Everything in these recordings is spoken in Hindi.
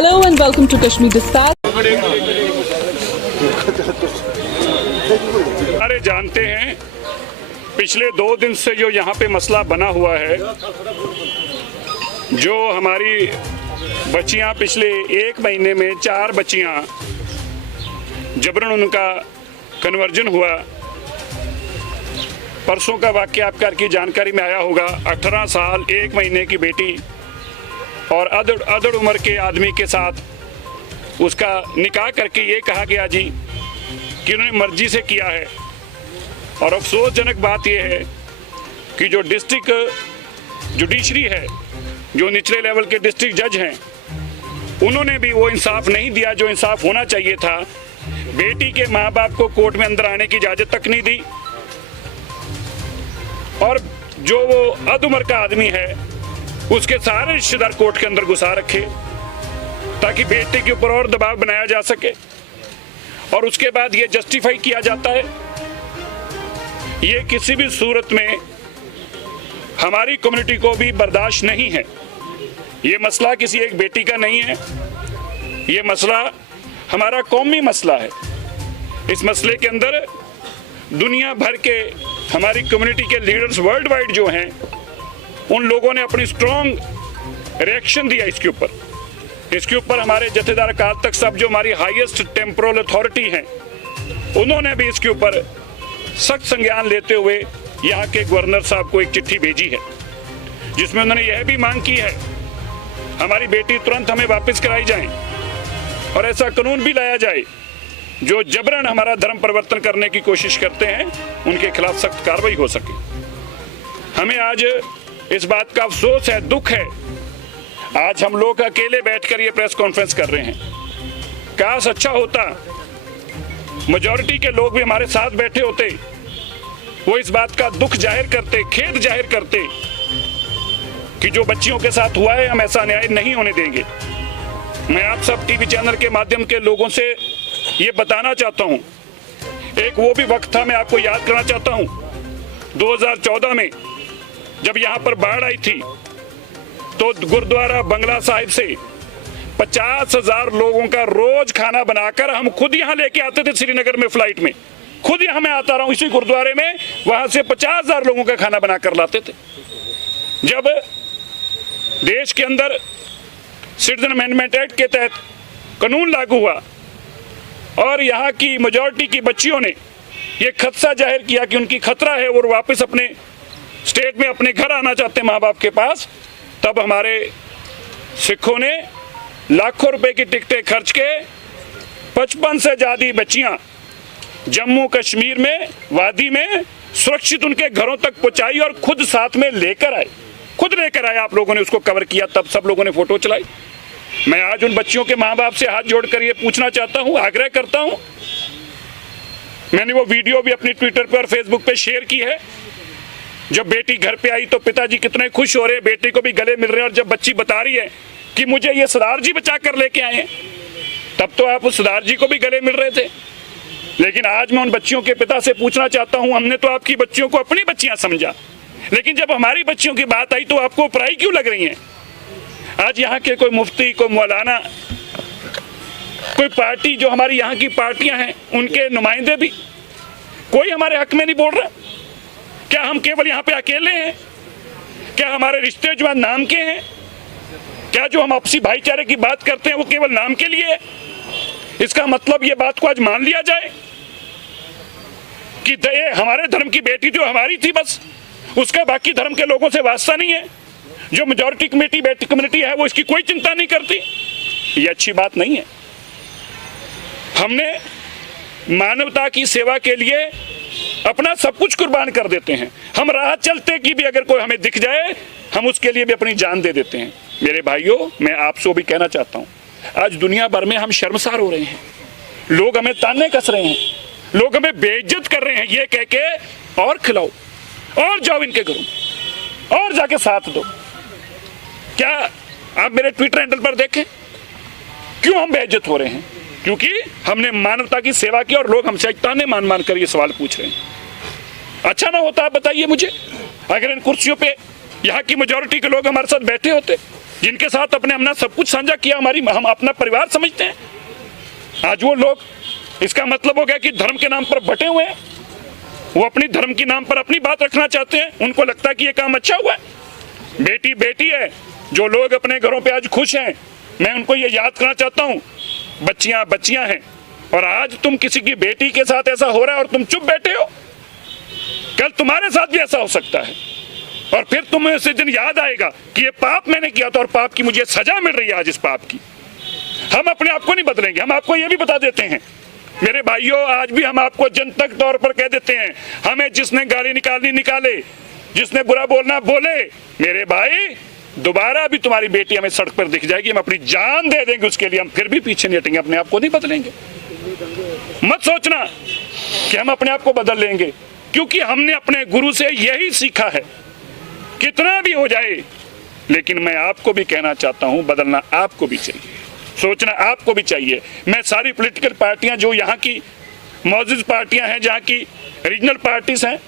Hello and welcome to Kashmir Dispatch. सारे जानते हैं पिछले 2 दिन से जो यहाँ पे मसला बना हुआ है, जो हमारी बच्चियाँ पिछले 1 महीने में 4 बच्चियाँ जबरन उनका कन्वर्जन हुआ। परसों का वाक़या आपकी जानकारी में आया होगा। 18 साल 1 महीने की बेटी और अदड़ उम्र के आदमी के साथ उसका निकाह करके ये कहा गया जी कि उन्होंने मर्जी से किया है। और अफसोसजनक बात यह है कि जो डिस्ट्रिक्ट जुडिशरी है, जो निचले लेवल के डिस्ट्रिक्ट जज हैं, उन्होंने भी वो इंसाफ नहीं दिया जो इंसाफ होना चाहिए था। बेटी के माँ बाप को कोर्ट में अंदर आने की इजाज़त तक नहीं दी और जो वो अदउम्र का आदमी है उसके सारे रिश्तेदार कोर्ट के अंदर घुसा रखे ताकि बेटे के ऊपर और दबाव बनाया जा सके। और उसके बाद ये जस्टिफाई किया जाता है। ये किसी भी सूरत में हमारी कम्युनिटी को भी बर्दाश्त नहीं है। ये मसला किसी एक बेटी का नहीं है, ये मसला हमारा कौमी मसला है। इस मसले के अंदर दुनिया भर के हमारी कम्युनिटी के लीडर्स वर्ल्ड वाइड जो हैं, उन लोगों ने अपनी स्ट्रॉन्ग रिएक्शन दिया इसके ऊपर हमारे जथेदार अकाल तख्त साहब जो हमारी हाईएस्ट टेम्पोरल अथॉरिटी हैं, उन्होंने भी इसके ऊपर सख्त संज्ञान लेते हुए यहाँ के गवर्नर साहब को एक चिट्ठी भेजी है, जिसमें उन्होंने यह भी मांग की है हमारी बेटी तुरंत हमें वापस कराई जाए और ऐसा कानून भी लाया जाए जो जबरन हमारा धर्म परिवर्तन करने की कोशिश करते हैं, उनके खिलाफ सख्त कार्रवाई हो सके। हमें आज इस बात का अफसोस है, दुख है, आज हम लोग अकेले बैठकर ये प्रेस कॉन्फ्रेंस कर रहे हैं। काश अच्छा होता मेजॉरिटी के लोग भी हमारे साथ बैठे होते, वो इस बात का दुख जाहिर करते, खेद जाहिर करते कि जो बच्चियों के साथ हुआ है हम ऐसा अन्याय नहीं होने देंगे। मैं आप सब टीवी चैनल के माध्यम के लोगों से ये बताना चाहता हूँ, एक वो भी वक्त था, मैं आपको याद करना चाहता हूँ 2014 में जब यहाँ पर बाढ़ आई थी तो गुरुद्वारा बंगला साहिब से 50,000 लोगों का रोज खाना बनाकर हम खुद यहाँ लेके आते थे। श्रीनगर में फ्लाइट में खुद यहाँ मैं आता रहा हूँ इसी गुरुद्वारे में, वहां से 50,000 लोगों का खाना बनाकर लाते थे। जब देश के अंदर सिटीजन अमेंडमेंट एक्ट के तहत कानून लागू हुआ और यहाँ की मेजॉरिटी की बच्चियों ने ये खदशा जाहिर किया कि उनकी खतरा है और वापस अपने स्टेट में अपने घर आना चाहते हैं माँ बाप के पास, तब हमारे सिखों ने लाखों रुपए की टिकटें खर्च के 55 से ज़्यादा बच्चियां जम्मू कश्मीर में वादी में सुरक्षित उनके घरों तक पहुंचाई और खुद साथ में लेकर आए। आप लोगों ने उसको कवर किया, तब सब लोगों ने फोटो चलाई। मैं आज उन बच्चियों के माँ बाप से हाथ जोड़कर ये पूछना चाहता हूँ, आग्रह करता हूँ, मैंने वो वीडियो भी अपनी ट्विटर पर और फेसबुक पे शेयर की है। जब बेटी घर पे आई तो पिताजी कितने खुश हो रहे हैं, बेटी को भी गले मिल रहे हैं, और जब बच्ची बता रही है कि मुझे ये सरदार जी बचा कर लेके आए हैं, तब तो आप उस सरदार जी को भी गले मिल रहे थे। लेकिन आज मैं उन बच्चियों के पिता से पूछना चाहता हूं, हमने तो आपकी बच्चियों को अपनी बच्चियां समझा, लेकिन जब हमारी बच्चियों की बात आई तो आपको पराई क्यों लग रही हैं? आज यहाँ के कोई मुफ्ती, कोई मौलाना, कोई पार्टी जो हमारी यहाँ की पार्टियां हैं, उनके नुमाइंदे भी कोई हमारे हक में नहीं बोल रहा। क्या हम केवल यहाँ पे अकेले हैं? क्या हमारे रिश्ते जो नाम के हैं? क्या जो हम आपसी भाईचारे की बात करते हैं वो केवल नाम के लिए है? इसका मतलब ये बात को आज मान लिया जाए कि हमारे धर्म की बेटी जो हमारी थी, बस उसका बाकी धर्म के लोगों से वास्ता नहीं है। जो मेजॉरिटी कम्युनिटी है वो इसकी कोई चिंता नहीं करती। ये अच्छी बात नहीं है। हमने मानवता की सेवा के लिए अपना सब कुछ कुर्बान कर देते हैं। हम राह चलते की भी अगर कोई हमें दिख जाए, हम उसके लिए भी अपनी जान दे देते हैं। मेरे भाइयों, मैं आपसे भी कहना चाहता हूँ, आज दुनिया भर में हम शर्मसार हो रहे हैं। लोग हमें ताने कस रहे हैं, लोग हमें बेइज्जत कर रहे हैं, ये कह के और खिलाओ और जाओ इनके घरों और जाके साथ दो। क्या आप मेरे ट्विटर हैंडल पर देखें क्यों हम बेइज्जत हो रहे हैं? क्योंकि हमने मानवता की सेवा की और लोग हमसे ताने मान कर ये सवाल पूछ रहे हैं। अच्छा ना होता, आप बताइए मुझे, अगर इन कुर्सियों पे यहाँ की मेजॉरिटी के लोग हमारे साथ बैठे होते, जिनके साथ अपना सब कुछ साझा किया, हम अपना परिवार समझते हैं। आज वो लोग, इसका मतलब हो गया कि धर्म के नाम पर बटे हुए हैं। वो अपनी धर्म के नाम पर अपनी बात रखना चाहते हैं। उनको लगता है कि ये काम अच्छा हुआ है। बेटी बेटी है। जो लोग अपने घरों पे आज खुश हैं, मैं उनको ये याद करना चाहता हूँ, बच्चियां बच्चियां हैं। और आज तुम किसी की बेटी के साथ ऐसा हो रहा है और तुम चुप बैठे हो। कल तुम्हारे साथ भी ऐसा हो सकता है और फिर तुम्हें उस दिन याद आएगा कि ये पाप मैंने किया था और पाप की मुझे सजा मिल रही है आज इस पाप की। हम अपने आप को नहीं बदलेंगे। हम आपको ये भी बता देते हैं मेरे भाइयों, आज भी हम आपको जनतक तौर पर कह देते हैं, हमें जिसने गाली निकालनी निकाले, जिसने बुरा बोलना बोले। मेरे भाई, दोबारा भी तुम्हारी बेटी हमें सड़क पर दिख जाएगी, हम अपनी जान दे देंगे उसके लिए, हम फिर भी पीछे नहीं हटेंगे, अपने आप को नहीं बदलेंगे। मत सोचना कि हम अपने आप को बदल लेंगे, क्योंकि हमने अपने गुरु से यही सीखा है। कितना भी हो जाए, लेकिन मैं आपको भी कहना चाहता हूं, बदलना आपको भी चाहिए, सोचना आपको भी चाहिए। मैं सारी पॉलिटिकल पार्टियां जो यहाँ की मौजूद पार्टियां हैं, जहाँ की रीजनल पार्टीज हैं,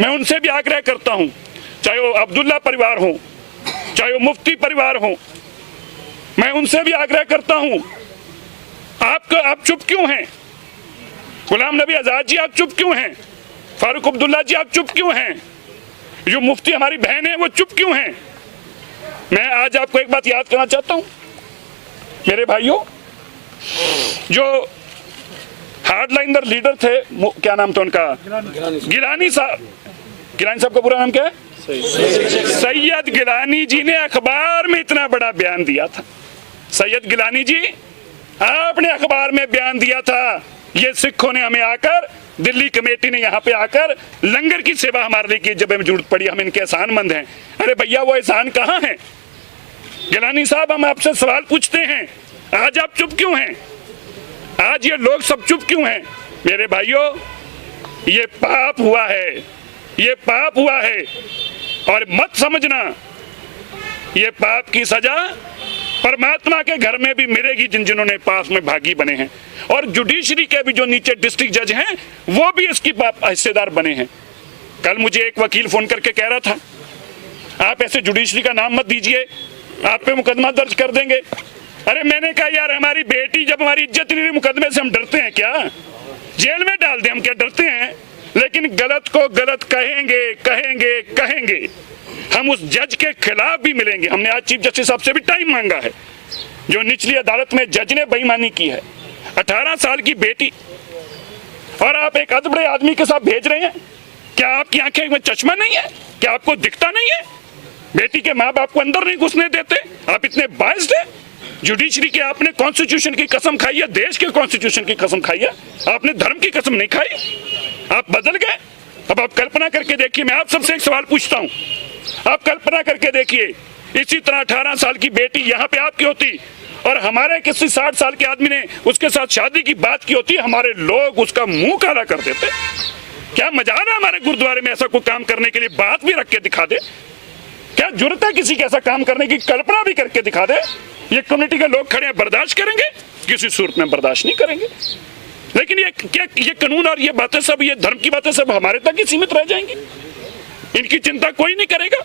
मैं उनसे भी आग्रह करता हूं, चाहे वो अब्दुल्ला परिवार हो, चाहे वो मुफ्ती परिवार हो, मैं उनसे भी आग्रह करता हूं, आप चुप क्यों हैं? गुलाम नबी आजाद जी आप चुप क्यों हैं? फारूक अब्दुल्ला जी आप चुप क्यों हैं? जो मुफ्ती हमारी बहन है वो चुप क्यों हैं? मैं आज आपको एक बात याद करना चाहता हूं मेरे भाइयों, जो हार्डलाइनर लीडर थे, क्या नाम था उनका, गिलानी साहब। गिलानी साहब का पूरा नाम क्या है? सैयद गिलानी जी ने अखबार में इतना बड़ा बयान दिया था। सैयद गिलानी जी, आपने अखबार में बयान दिया था, ये सिखों ने हमें आकर, दिल्ली कमेटी ने यहाँ पे आकर लंगर की सेवा हमारे लिए की, जब हमें जरूरत पड़ी, हम इनके एहसानमंद हैं। अरे भैया, वो एहसान कहाँ है? गिलानी साहब, हम आपसे सवाल पूछते हैं, आज आप चुप क्यों हैं? आज ये लोग सब चुप क्यों हैं? मेरे भाइयों, ये पाप हुआ है, ये पाप हुआ है। और मत समझना ये पाप की सजा परमात्मा के घर में भी मिलेगी, जिन्होंने पाप में भागी बने हैं। और जुडिशरी के भी जो नीचे डिस्ट्रिक्ट जज हैं, वो भी इसकी हिस्सेदार बने हैं। कल मुझे एक वकील फोन करके कह रहा था, आप ऐसे जुडिशरी का नाम मत दीजिए, आप पे मुकदमा दर्ज कर देंगे। अरे मैंने कहा, यार हमारी बेटी, जब हमारी इज्जत नहीं रही मुकदमे से हम डरते हैं क्या? जेल में डाल दें, हम क्या डरते हैं? लेकिन गलत को गलत कहेंगे कहेंगे कहेंगे। हम उस जज के खिलाफ भी मिलेंगे। हमने आज चीफ जस्टिस साहब से भी टाइम मांगा है। जो निचली अदालत में जज ने बेईमानी की है, 18 साल की बेटी, और आप एक अधबड़े आदमी के साथ भेज रहे हैं। क्या आपकी आंखें में चश्मा नहीं है? क्या आपको दिखता नहीं है? बेटी के माँ बाप को अंदर नहीं घुसने देते? आप इतने बाइस्ड हैं? जुडिशरी के आपने कॉन्स्टिट्यूशन की कसम खाई है, देश के कॉन्स्टिट्यूशन की कसम खाई है, आपने धर्म की कसम नहीं खाई। आप बदल गए। अब आप कल्पना करके देखिए, मैं आप सबसे एक सवाल पूछता हूं, आप कल्पना करके देखिए, इसी तरह 18 साल की बेटी यहाँ पे आपकी होती और हमारे किसी 60 साल के आदमी ने उसके साथ शादी की बात की होती, हमारे लोग उसका मुंह काला कर देते। क्या मजाल है हमारे गुरुद्वारे में ऐसा कोई काम करने के लिए? बात भी रख के दिखा दे। क्या जुर्रत है किसी के ऐसा काम करने की? कल्पना भी करके दिखा दे। ये कम्युनिटी के लोग खड़े हैं, बर्दाश्त करेंगे? किसी सूरत में बर्दाश्त नहीं करेंगे। लेकिन ये कानून और ये बातें सब, ये धर्म की बातें सब हमारे तक ही सीमित रह जाएंगी। इनकी चिंता कोई नहीं करेगा।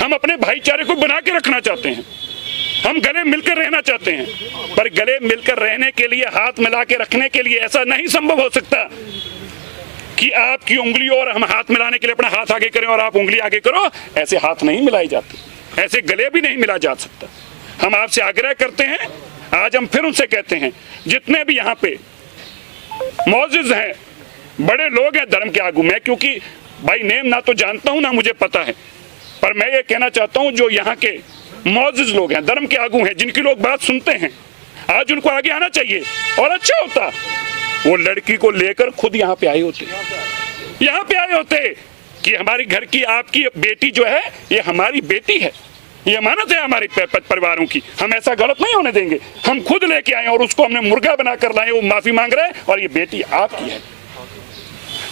हम अपने भाईचारे को बना के रखना चाहते हैं, हम गले मिलकर रहना चाहते हैं, पर गले मिलकर रहने के लिए, हाथ मिला के रखने के लिए ऐसा नहीं संभव हो सकता कि आपकी उंगली और हम हाथ मिलाने के लिए अपना हाथ आगे करें और आप उंगली आगे करो। ऐसे हाथ नहीं मिलाई जाते, ऐसे गले भी नहीं मिला जा सकता। हम आपसे आग्रह करते हैं, आज हम फिर उनसे कहते हैं, जितने भी यहाँ पे मौजूद हैं, बड़े लोग हैं धर्म के आगू, मैं क्योंकि भाई नेम ना तो जानता हूं ना मुझे पता है, पर मैं ये कहना चाहता हूं, जो यहाँ के मौजूद लोग हैं, धर्म के आगू हैं, जिनकी लोग बात सुनते हैं, आज उनको आगे आना चाहिए। और अच्छा होता वो लड़की को लेकर खुद यहाँ पे आए होते, यहाँ पे आए होते कि हमारी घर की, आपकी बेटी जो है, ये हमारी बेटी है, ये अमानत है हमारे परिवारों की, हम ऐसा गलत नहीं होने देंगे। हम खुद लेके आए और उसको हमने मुर्गा बनाकर लाए, वो माफी मांग रहा है और ये बेटी आपकी है।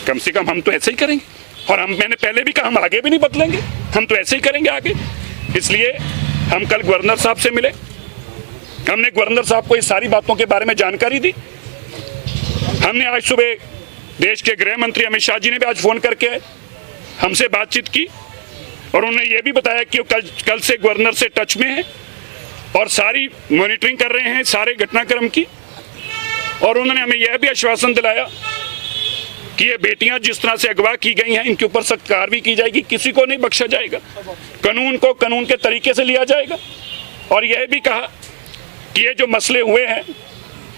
कम से कम हम तो ऐसे ही करेंगे। और मैंने पहले भी कहा, हम आगे भी नहीं बदलेंगे, हम तो ऐसे ही करेंगे आगे। इसलिए हम कल गवर्नर साहब से मिले, हमने गवर्नर साहब को इस सारी बातों के बारे में जानकारी दी। हमने आज सुबह देश के गृह मंत्री अमित शाह जी ने भी आज फोन करके हमसे बातचीत की और उन्होंने ये भी बताया कि कल से गवर्नर से टच में है और सारी मॉनिटरिंग कर रहे हैं सारे घटनाक्रम की। और उन्होंने हमें यह भी आश्वासन दिलाया कि ये बेटियां जिस तरह से अगवा की गई हैं इनके ऊपर सख्त कार्रवाई की जाएगी, किसी को नहीं बख्शा जाएगा, कानून को कानून के तरीके से लिया जाएगा। और यह भी कहा कि ये जो मसले हुए हैं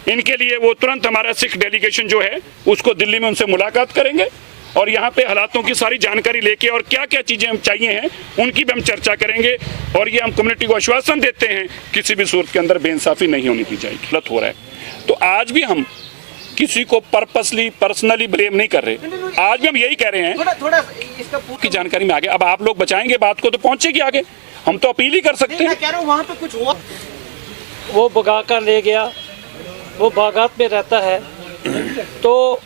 इनके लिए वो तुरंत हमारा सिख डेलीगेशन जो है उसको दिल्ली में उनसे मुलाकात करेंगे और यहाँ पे हालातों की सारी जानकारी लेके और क्या क्या चीज़ें हम चाहिए हैं उनकी भी हम चर्चा करेंगे। और ये हम कम्युनिटी को आश्वासन देते हैं किसी भी सूरत के अंदर बेइंसाफी नहीं होनी दी जाएगी। गलत हो रहा है तो आज भी हम किसी को पर्पसली पर्सनली ब्लेम नहीं कर रहे, आज भी हम यही कह रहे हैं थोड़ा की जानकारी में आगे। अब आप लोग बचाएंगे बात को तो पहुंचेगी आगे, हम तो अपील ही कर सकते हैं। कह रहा हूँ वहाँ पे कुछ हुआ, वो भगा कर ले गया, वो बागात में रहता है तो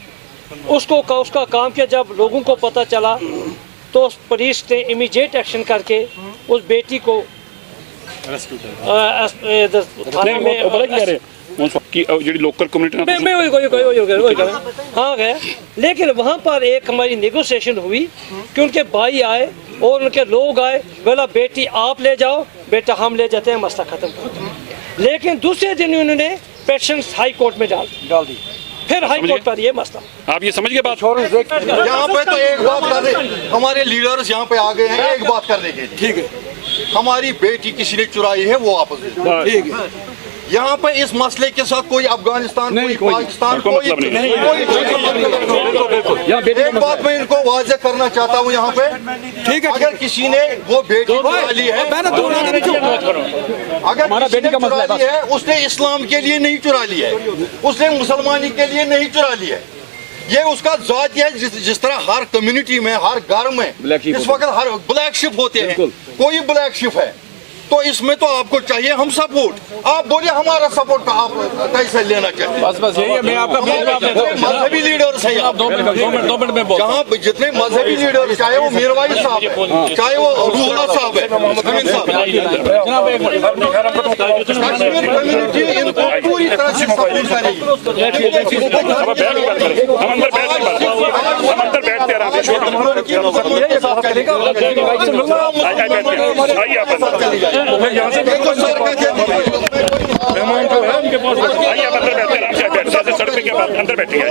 उसका काम किया। जब लोगों को पता चला तो पुलिस ने इमीडिएट एक्शन करके उस बेटी को थाने में लोकल कम्युनिटी हाँ गए। लेकिन वहाँ पर एक हमारी नेगोशिएशन हुई कि उनके भाई आए और उनके लोग आए, बोला बेटी आप ले जाओ, बेटा हम ले जाते हैं, मसला खत्म कर दो। लेकिन दूसरे दिन उन्होंने पेटिशन हाई कोर्ट में डाल दी। फिर हाई कोर्ट पर ये मसला, आप ये समझ गए बात। यहाँ पे तो एक बात कर रहे, हमारे लीडर्स यहाँ पे आ गए हैं एक बात करने के लिए। ठीक है, हमारी बेटी किसी ने चुराई है वो वापस दे। ठीक है, यहाँ पे इस मसले के साथ कोई अफगानिस्तान कोई पाकिस्तान कोई एक बात मैं इनको वाज़ेह करना चाहता हूँ यहाँ पे। ठीक है, अगर किसी ने वो बेटी चुरा ली है, अगर किसी ने चुरा ली है, उसने इस्लाम के लिए नहीं चुरा ली है, उसने मुसलमानी के लिए नहीं चुरा ली है। ये उसका जात है। जिस तरह हर कम्युनिटी में हर घर में इस वक्त हर ब्लैक शिप होते हैं, कोई ब्लैक शिप है तो इसमें तो आपको चाहिए हम सपोर्ट। आप बोलिए हमारा सपोर्ट आप कैसे लेना चाहिए। बस यही है। मैं आपका मजहबी लीडर्स हैं आप 2 मिनट में बोल। जहाँ जितने मजहबी लीडर्स, चाहे वो मीरवाइज साहब है, चाहे वो रूहुल्लाह साहब है, अमीन साहब, कश्मीर कम्युनिटी इनको पूरी तरह से सपोर्ट करेगी। मेहमान को है उनके पास आइए, अंदर बैठते हैं, सड़क पे क्या बात, अंदर बैठिए।